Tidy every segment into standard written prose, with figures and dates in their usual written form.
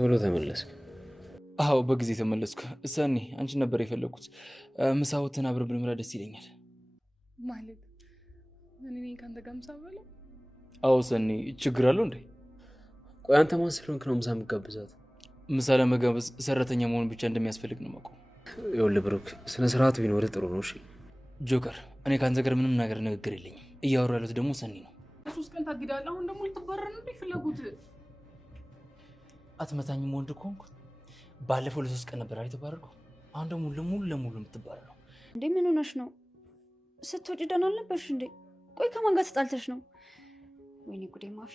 ቶሎ ተመለስክ? አዎ በጊዜ ተመለስኩ። ሰኒ አንቺ ነበር የፈለኩት። ምሳዎትን አብረን ብንበላ ደስ ይለኛል። ማለት እኔ ካንተ ጋር ምሳ በለው? አዎ ሰኒ ችግር አለው እንዴ? ቆይ አንተ ማን ስለሆንክ ነው ምሳ የምትጋብዛት? ምሳ ለመጋበዝ ሰራተኛ መሆን ብቻ እንደሚያስፈልግ ነው የማውቀው። ይኸውልህ ብሩክ፣ ስነ ስርዓት ቢኖርህ ጥሩ ነው። እሺ ጆከር፣ እኔ ካንተ ጋር ምንም ነገር ንግግር የለኝም። እያወራሁ ያሉት ደግሞ ሰኒ ነው። 3 ቀን ታግዳለህ። አሁን ደግሞ ልትባረር ነው እንደፈለጉት። አትመታኝም ወንድ ኮንኩ። ባለፈው ለ3 ቀን ነበር የተባረርከው። አሁን ደግሞ ሙሉ ለሙሉ የምትባረረው እንዴ? ምን ሆነሽ ነው? ስትወጪ ደህና አልነበርሽ እንዴ? ቆይ ከማን ጋር ተጣልተሽ ነው? ወይኔ ጉዴ ማፊ፣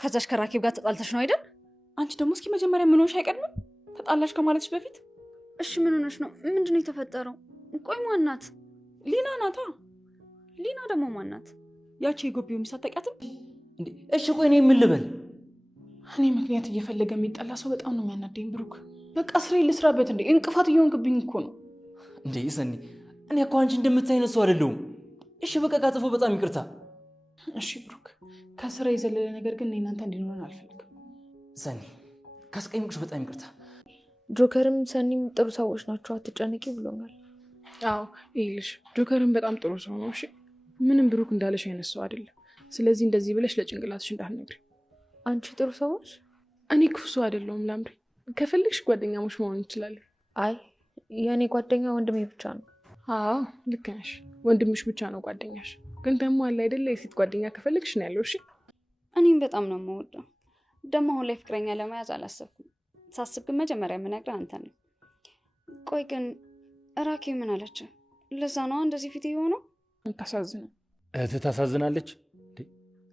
ከዛሽ ከራኬብ ጋር ተጣልተሽ ነው አይደል? አንቺ ደግሞ እስኪ መጀመሪያ ምን ሆነሽ አይቀድም ተጣላሽ ከማለትሽ በፊት? እሺ ምን ሆነሽ ነው? ምንድነው የተፈጠረው? ቆይ ማናት? ሊና ናታ። ሊና ደግሞ ማናት? ያቺ የጎቢው ሚስት አታውቂያትም እንዴ? እሺ ቆይ እኔ ምን ልበል? እኔ ምክንያት እየፈለገ የሚጠላ ሰው በጣም ነው የሚያናደኝ ብሩክ። በቃ ስሬ ልስራበት እንዴ? እንቅፋት እየሆንክብኝ እኮ ነው እንዴ ሰኒ። እኔ እኮ አንቺ እንደምታይነት ሰው አይደለሁም። እሺ በቃ ካጠፎ በጣም ይቅርታ። እሺ ብሩክ፣ ከስራ የዘለለ ነገር ግን እናንተ እንዲኖረን አልፈልግም። ሰኒ ካስቀየምኩሽ በጣም ይቅርታ። ጆከርም ሰኒም ጥሩ ሰዎች ናቸው፣ አትጨነቂ ብሎኛል። አዎ ይልሽ፣ ጆከርም በጣም ጥሩ ሰው ነው። እሺ ምንም ብሩክ እንዳለሽ አይነት ሰው አይደለም። ስለዚህ እንደዚህ ብለሽ ለጭንቅላትሽ እንዳትነግሪ። አንቺ ጥሩ ሰዎች? እኔ ክፉ ሰው አይደለሁም ላምሪ። ከፈለግሽ ጓደኛሞች መሆን እንችላለን። አይ የእኔ ጓደኛ ወንድሜ ብቻ ነው። አዎ ልክ ነሽ፣ ወንድምሽ ብቻ ነው ጓደኛሽ። ግን ደግሞ አለ አይደለ የሴት ጓደኛ ከፈለግሽ ነው ያለው። እሺ እኔም በጣም ነው የምወደው። ደግሞ አሁን ላይ ፍቅረኛ ለመያዝ አላሰብኩም። ሳስብ ግን መጀመሪያ የምነግርህ አንተ ነው። ቆይ ግን ራኬ ምን አለች? ለዛ ነው እንደዚህ ፊት የሆነው? ታሳዝነው። እህትህ ታሳዝናለች።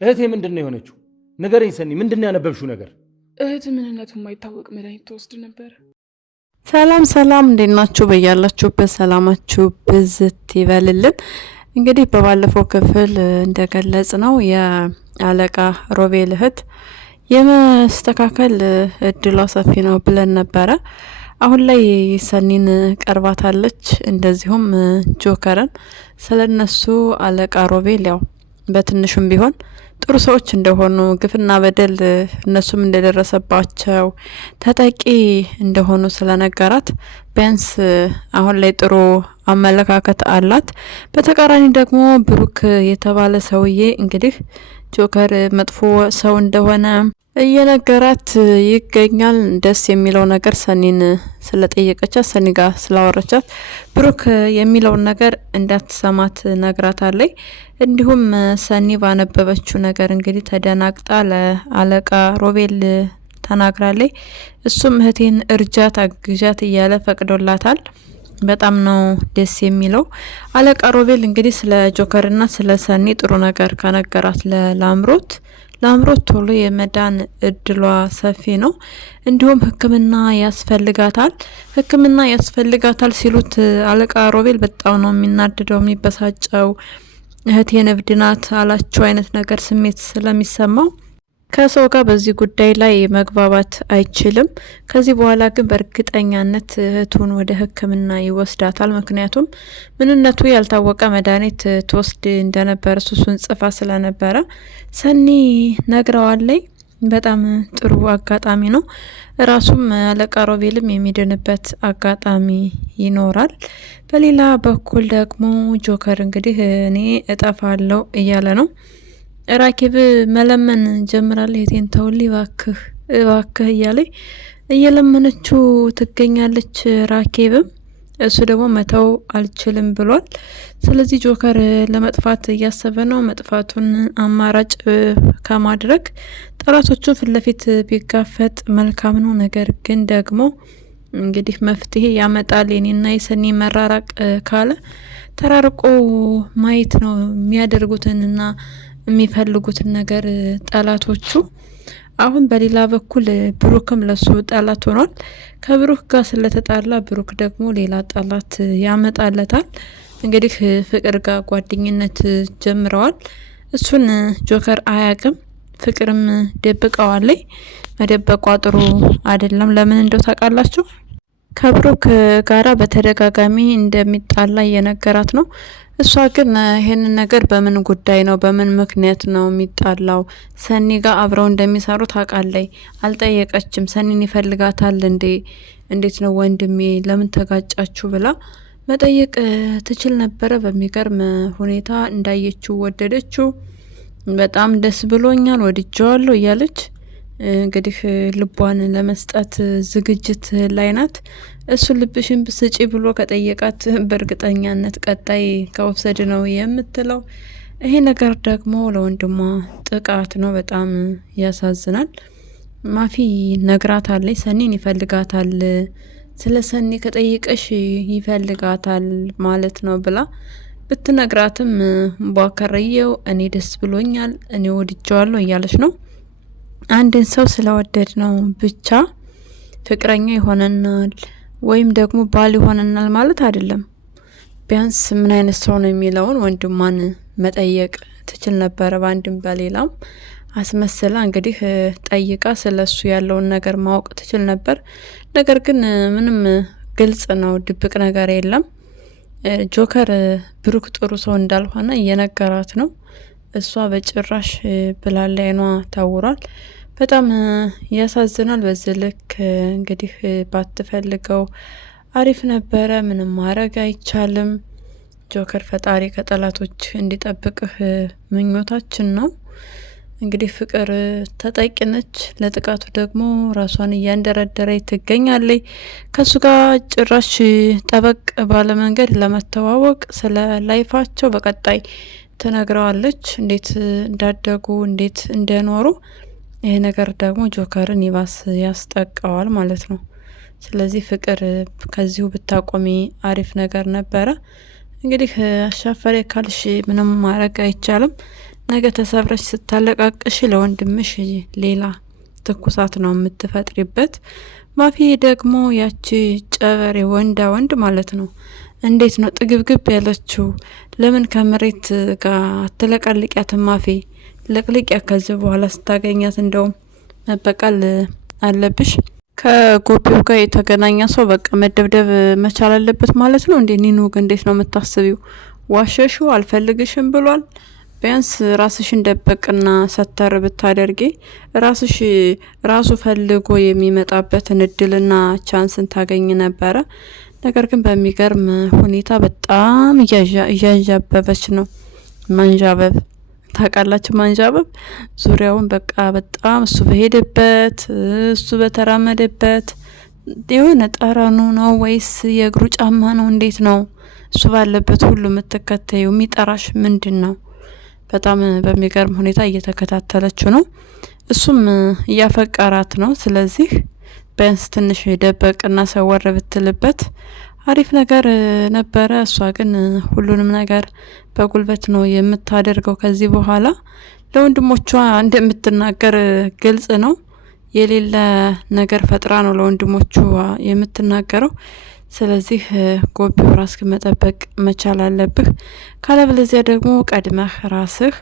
እህቴ ምንድን ነው የሆነችው? ንገረኝ ሰኒ፣ ምንድን ነው ያነበብሽው ነገር? እህት ምንነቱ የማይታወቅ መድኃኒት ተወስድ ነበር። ሰላም ሰላም፣ እንዴት ናችሁ? በያላችሁበት ሰላማችሁ ብዝት ይበልልን። እንግዲህ በባለፈው ክፍል እንደገለጽ ነው የአለቃ ሮቤል እህት የመስተካከል እድሏ ሰፊ ነው ብለን ነበረ። አሁን ላይ ሰኒን ቀርባታለች፣ እንደዚሁም ጆከርን። ስለነሱ አለቃ ሮቤል ያው በትንሹም ቢሆን ጥሩ ሰዎች እንደሆኑ፣ ግፍና በደል እነሱም እንደደረሰባቸው ተጠቂ እንደሆኑ ስለነገራት ቢያንስ አሁን ላይ ጥሩ አመለካከት አላት። በተቃራኒ ደግሞ ብሩክ የተባለ ሰውዬ እንግዲህ ጆከር መጥፎ ሰው እንደሆነ እየነገራት ይገኛል። ደስ የሚለው ነገር ሰኒን ስለጠየቀቻት፣ ሰኒ ጋር ስላወረቻት ብሩክ የሚለውን ነገር እንዳትሰማት ነግራታለች። እንዲሁም ሰኒ ባነበበችው ነገር እንግዲህ ተደናግጣ ለአለቃ ሮቤል ተናግራለች። እሱም እህቴን እርጃት አግዣት እያለ ፈቅዶላታል። በጣም ነው ደስ የሚለው። አለቃ ሮቤል እንግዲህ ስለ ጆከርና ስለ ሰኒ ጥሩ ነገር ከነገራት ለላምሮት ቶሎ የመዳን እድሏ ሰፊ ነው። እንዲሁም ሕክምና ያስፈልጋታል ሲሉት አለቃ ሮቤል በጣም ነው የሚናደደው የሚበሳጨው። እህቴን እብድ ናት አላቸው አይነት ነገር ስሜት ስለሚሰማው ከሰው ጋር በዚህ ጉዳይ ላይ መግባባት አይችልም። ከዚህ በኋላ ግን በእርግጠኛነት እህቱን ወደ ሕክምና ይወስዳታል። ምክንያቱም ምንነቱ ያልታወቀ መድኃኒት ትወስድ እንደነበረ ሱሱን ጽፋ ስለነበረ ሰኒ ነግረዋለይ። በጣም ጥሩ አጋጣሚ ነው። ራሱም አለቃ ሮቤልም የሚድንበት አጋጣሚ ይኖራል። በሌላ በኩል ደግሞ ጆከር እንግዲህ እኔ እጠፋለሁ እያለ ነው። ራኬብ መለመን ጀምራለች። እህቴን ተውልኝ እባክህ እያለች እየለመነችው ትገኛለች ራኬብም። እሱ ደግሞ መተው አልችልም ብሏል። ስለዚህ ጆከር ለመጥፋት እያሰበ ነው። መጥፋቱን አማራጭ ከማድረግ ጠላቶቹን ፊት ለፊት ቢጋፈጥ መልካም ነው። ነገር ግን ደግሞ እንግዲህ መፍትሄ ያመጣል። የኔና የሰኒ መራራቅ ካለ ተራርቆ ማየት ነው የሚያደርጉትንና የሚፈልጉትን ነገር ጠላቶቹ። አሁን በሌላ በኩል ብሩክም ለሱ ጠላት ሆኗል። ከብሩክ ጋር ስለተጣላ ብሩክ ደግሞ ሌላ ጠላት ያመጣለታል። እንግዲህ ፍቅር ጋር ጓደኝነት ጀምረዋል። እሱን ጆከር አያቅም። ፍቅርም ደብቀዋለይ። መደበቋ ጥሩ አይደለም። ለምን እንደው ታውቃላችሁ? ከብሩክ ጋራ በተደጋጋሚ እንደሚጣላ እየነገራት ነው። እሷ ግን ይሄንን ነገር በምን ጉዳይ ነው በምን ምክንያት ነው የሚጣላው? ሰኒ ጋር አብረው እንደሚሰሩ ታውቃለች። አልጠየቀችም። ሰኒን ይፈልጋታል እንዴ? እንዴት ነው ወንድሜ ለምን ተጋጫችሁ ብላ መጠየቅ ትችል ነበረ። በሚገርም ሁኔታ እንዳየችው ወደደችው። በጣም ደስ ብሎኛል ወድጀዋለሁ እያለች እንግዲህ ልቧን ለመስጠት ዝግጅት ላይ ናት። እሱ ልብሽን ብስጪ ብሎ ከጠየቃት በእርግጠኛነት ቀጣይ ከወሰድ ነው የምትለው። ይሄ ነገር ደግሞ ለወንድሟ ጥቃት ነው። በጣም ያሳዝናል። ማፊ ነግራታለች፣ ሰኒን ይፈልጋታል፣ ስለ ሰኒ ከጠየቀሽ ይፈልጋታል ማለት ነው ብላ ብትነግራትም ቧከረየው እኔ ደስ ብሎኛል እኔ ወድጀዋለሁ እያለች ነው። አንድን ሰው ስለወደድ ነው ብቻ ፍቅረኛ ይሆነናል ወይም ደግሞ ባል ይሆነናል ማለት አይደለም። ቢያንስ ምን አይነት ሰው ነው የሚለውን ወንድሟን መጠየቅ ትችል ነበረ። በአንድም በሌላም አስመስላ እንግዲህ ጠይቃ ስለሱ ያለውን ነገር ማወቅ ትችል ነበር። ነገር ግን ምንም ግልጽ ነው፣ ድብቅ ነገር የለም። ጆከር ብሩክ ጥሩ ሰው እንዳልሆነ እየነገራት ነው። እሷ በጭራሽ ብላል፣ አይኗ ታውሯል። በጣም ያሳዝናል። በዚህ ልክ እንግዲህ ባትፈልገው አሪፍ ነበረ። ምንም ማድረግ አይቻልም። ጆከር ፈጣሪ ከጠላቶች እንዲጠብቅህ ምኞታችን ነው። እንግዲህ ፍቅር ተጠቂ ነች፣ ለጥቃቱ ደግሞ ራሷን እያንደረደረች ትገኛለች። ከሱ ጋር ጭራሽ ጠበቅ ባለ መንገድ ለመተዋወቅ ስለ ላይፋቸው በቀጣይ ትነግረዋለች፣ እንዴት እንዳደጉ እንዴት እንደኖሩ። ይሄ ነገር ደግሞ ጆከርን ይባስ ያስጠቃዋል ማለት ነው። ስለዚህ ፍቅር ከዚሁ ብታቆሚ አሪፍ ነገር ነበረ። እንግዲህ አሻፈሬ ካልሽ ምንም ማድረግ አይቻልም። ነገ ተሰብረሽ ስታለቃቅሽ ለወንድምሽ ሌላ ትኩሳት ነው የምትፈጥሪበት። ማፊ ደግሞ ያቺ ጨበሬ ወንዳ ወንድ ማለት ነው እንዴት ነው ጥግብግብ ያለችው? ለምን ከመሬት ጋር አትለቀልቂያትም? ማፊ ለቅልቂያ ከዚህ በኋላ ስታገኛት እንደውም መበቀል አለብሽ። ከጎቢው ጋር የተገናኘ ሰው በቃ መደብደብ መቻል አለበት ማለት ነው እንዴ? ኒኑ ግን እንዴት ነው የምታስቢው? ዋሸሹ አልፈልግሽም ብሏል። ቢያንስ ራስሽን ደበቅና ሰተር ብታደርጊ ራሱ ፈልጎ የሚመጣበትን እድልና ቻንስን ታገኝ ነበረ። ነገር ግን በሚገርም ሁኔታ በጣም እያንዣበበች ነው። ማንዣበብ ታውቃላችሁ? ማንዣበብ ዙሪያውን በቃ በጣም እሱ በሄደበት እሱ በተራመደበት የሆነ ጠረኑ ነው ወይስ የእግሩ ጫማ ነው? እንዴት ነው እሱ ባለበት ሁሉ የምትከተዩ? የሚጠራሽ ምንድን ነው? በጣም በሚገርም ሁኔታ እየተከታተለችው ነው። እሱም እያፈቀራት ነው። ስለዚህ ቢያንስ ትንሽ ደበቅና ሰወር ብትልበት አሪፍ ነገር ነበረ። እሷ ግን ሁሉንም ነገር በጉልበት ነው የምታደርገው። ከዚህ በኋላ ለወንድሞቿ እንደምትናገር ግልጽ ነው። የሌለ ነገር ፈጥራ ነው ለወንድሞቿ የምትናገረው። ስለዚህ ጎቢው ራስክ መጠበቅ መቻል አለብህ። ካለበለዚያ ደግሞ ቀድመህ ራስህ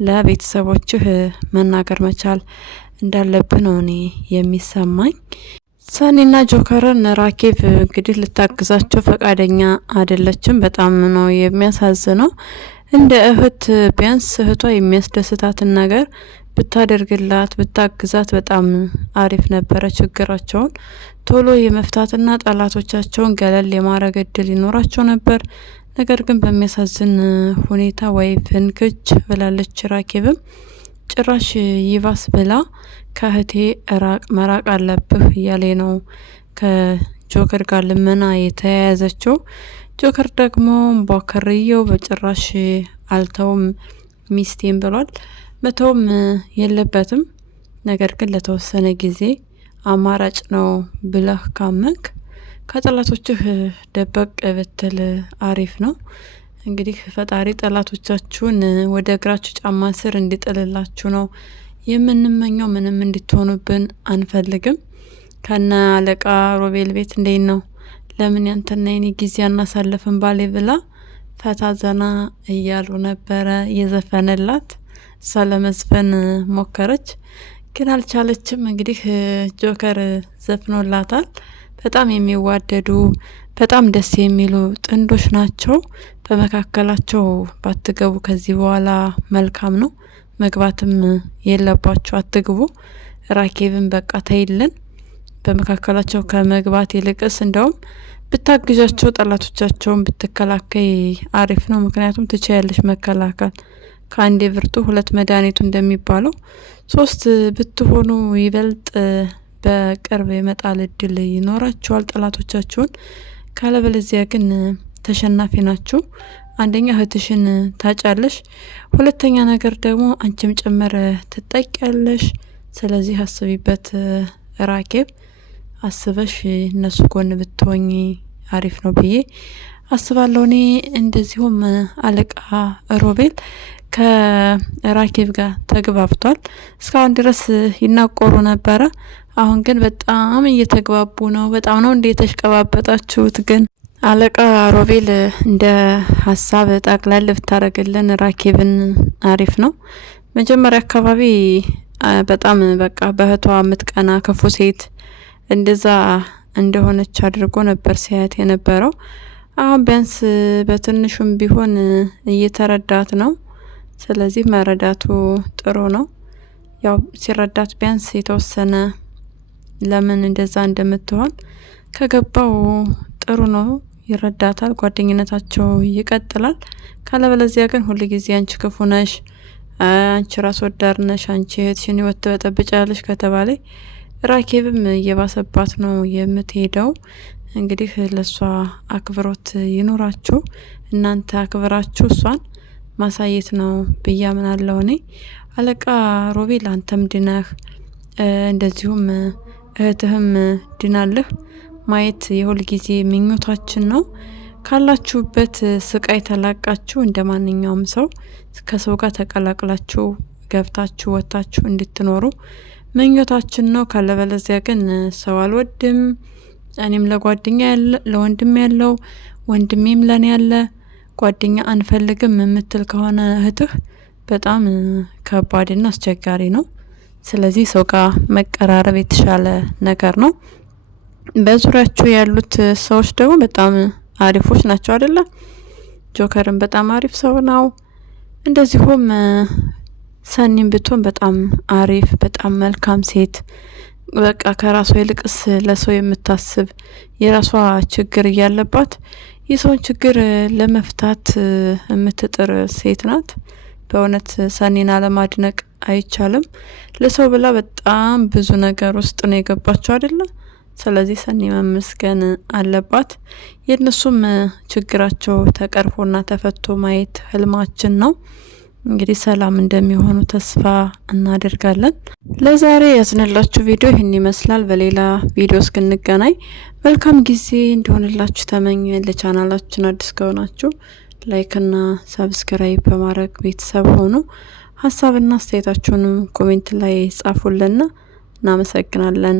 ለቤተሰቦችህ መናገር መቻል እንዳለብህ ነው እኔ የሚሰማኝ። ሰኒና ጆከርን ራኬብ እንግዲህ ልታግዛቸው ፈቃደኛ አይደለችም። በጣም ነው የሚያሳዝነው። እንደ እህት ቢያንስ እህቷ የሚያስደስታትን ነገር ብታደርግላት ብታግዛት በጣም አሪፍ ነበረ። ችግራቸውን ቶሎ የመፍታትና ጠላቶቻቸውን ገለል የማድረግ እድል ይኖራቸው ነበር። ነገር ግን በሚያሳዝን ሁኔታ ወይ ፍንክች ብላለች። ራኬብም ጭራሽ ይባስ ብላ ከእህቴ መራቅ አለብህ እያሌ ነው ከጆከር ጋር ልመና የተያያዘችው። ጆከር ደግሞ ቧከርየው በጭራሽ አልተውም ሚስቴን ብሏል። መተውም የለበትም። ነገር ግን ለተወሰነ ጊዜ አማራጭ ነው ብለህ ካመንክ ከጠላቶችህ ደበቅ ብትል አሪፍ ነው። እንግዲህ ፈጣሪ ጠላቶቻችሁን ወደ እግራችሁ ጫማ ስር እንዲጥልላችሁ ነው የምንመኘው። ምንም እንድትሆኑብን አንፈልግም። ከነ አለቃ ሮቤል ቤት እንዴት ነው? ለምን ያንተና የኔ ጊዜ አናሳልፍም ባሌ ብላ ፈታ ዘና እያሉ ነበረ የዘፈነላት። እሷ ለመዝፈን ሞከረች ግን አልቻለችም። እንግዲህ ጆከር ዘፍኖላታል። በጣም የሚዋደዱ በጣም ደስ የሚሉ ጥንዶች ናቸው። በመካከላቸው ባትገቡ ከዚህ በኋላ መልካም ነው። መግባትም የለባቸው፣ አትግቡ። ራኬብን በቃ ተይልን። በመካከላቸው ከመግባት ይልቅስ እንደውም ብታግዣቸው፣ ጠላቶቻቸውን ብትከላከይ አሪፍ ነው። ምክንያቱም ትችያለሽ መከላከል። ከአንዴ ብርቱ ሁለት መድኃኒቱ እንደሚባለው 3 ብትሆኑ ይበልጥ በቅርብ የመጣል እድል ይኖራችኋል ጠላቶቻችሁን። ካለበለዚያ ግን ተሸናፊ ናችሁ። አንደኛ እህትሽን ታጫለሽ፣ ሁለተኛ ነገር ደግሞ አንቺም ጭምር ትጠቂያለሽ። ስለዚህ አስቢበት ራኬብ፣ አስበሽ እነሱ ጎን ብትሆኝ አሪፍ ነው ብዬ አስባለሁ እኔ። እንደዚሁም አለቃ ሮቤል ከራኬብ ጋር ተግባብቷል። እስካሁን ድረስ ይናቆሩ ነበረ። አሁን ግን በጣም እየተግባቡ ነው። በጣም ነው እንደ የተሽቀባበጣችሁት። ግን አለቃ ሮቤል እንደ ሀሳብ ጠቅለል ብታደርግልን ራኬብን አሪፍ ነው። መጀመሪያ አካባቢ በጣም በቃ በእህቷ የምትቀና ክፉ ሴት እንደዛ እንደሆነች አድርጎ ነበር ሲያየት የነበረው። አሁን ቢያንስ በትንሹም ቢሆን እየተረዳት ነው። ስለዚህ መረዳቱ ጥሩ ነው። ያው ሲረዳት ቢያንስ የተወሰነ ለምን እንደዛ እንደምትሆን ከገባው ጥሩ ነው። ይረዳታል። ጓደኝነታቸው ይቀጥላል። ካለበለዚያ ግን ሁል ጊዜ አንቺ ክፉ ነሽ፣ አንቺ ራስ ወዳድ ነሽ፣ አንቺ እህትሽን ህይወት ትበጠብጫለሽ ከተባለ ራኬብም እየባሰባት ነው የምትሄደው። እንግዲህ ለሷ አክብሮት ይኖራችሁ፣ እናንተ አክብራችሁ እሷን ማሳየት ነው ብዬ አምናለሁ እኔ። አለቃ ሮቤል አንተም ድነህ እንደዚሁም እህትህም ድናለህ ማየት የሁል ጊዜ ምኞታችን ነው። ካላችሁበት ስቃይ ተላቃችሁ እንደ ማንኛውም ሰው ከሰው ጋር ተቀላቅላችሁ ገብታችሁ ወጥታችሁ እንድትኖሩ ምኞታችን ነው። ካለበለዚያ ግን ሰው አልወድም፣ እኔም ለጓደኛ ለወንድም ያለው ወንድሜም ለኔ ያለ ጓደኛ አንፈልግም የምትል ከሆነ እህትህ በጣም ከባድና አስቸጋሪ ነው። ስለዚህ ሰው ጋር መቀራረብ የተሻለ ነገር ነው። በዙሪያችሁ ያሉት ሰዎች ደግሞ በጣም አሪፎች ናቸው አይደለ? ጆከርም በጣም አሪፍ ሰው ነው። እንደዚሁም ሰኒም ብትሆን በጣም አሪፍ በጣም መልካም ሴት፣ በቃ ከራሷ ይልቅስ ለሰው የምታስብ የራሷ ችግር እያለባት የሰውን ችግር ለመፍታት የምትጥር ሴት ናት። በእውነት ሰኒን አለማድነቅ አይቻልም። ለሰው ብላ በጣም ብዙ ነገር ውስጥ ነው የገባቸው አይደለ? ስለዚህ ሰኒ መመስገን አለባት። የእነሱም ችግራቸው ተቀርፎና ተፈቶ ማየት ህልማችን ነው። እንግዲህ ሰላም እንደሚሆኑ ተስፋ እናደርጋለን። ለዛሬ ያዝነላችሁ ቪዲዮ ይህን ይመስላል። በሌላ ቪዲዮ እስክንገናኝ መልካም ጊዜ እንዲሆንላችሁ ተመኘን። ለቻናላችን አዲስ ከሆናችሁ ላይክና ሰብስክራይብ በማድረግ ቤተሰብ ሆኑ። ሀሳብና አስተያየታችሁንም ኮሜንት ላይ ጻፉልና እናመሰግናለን።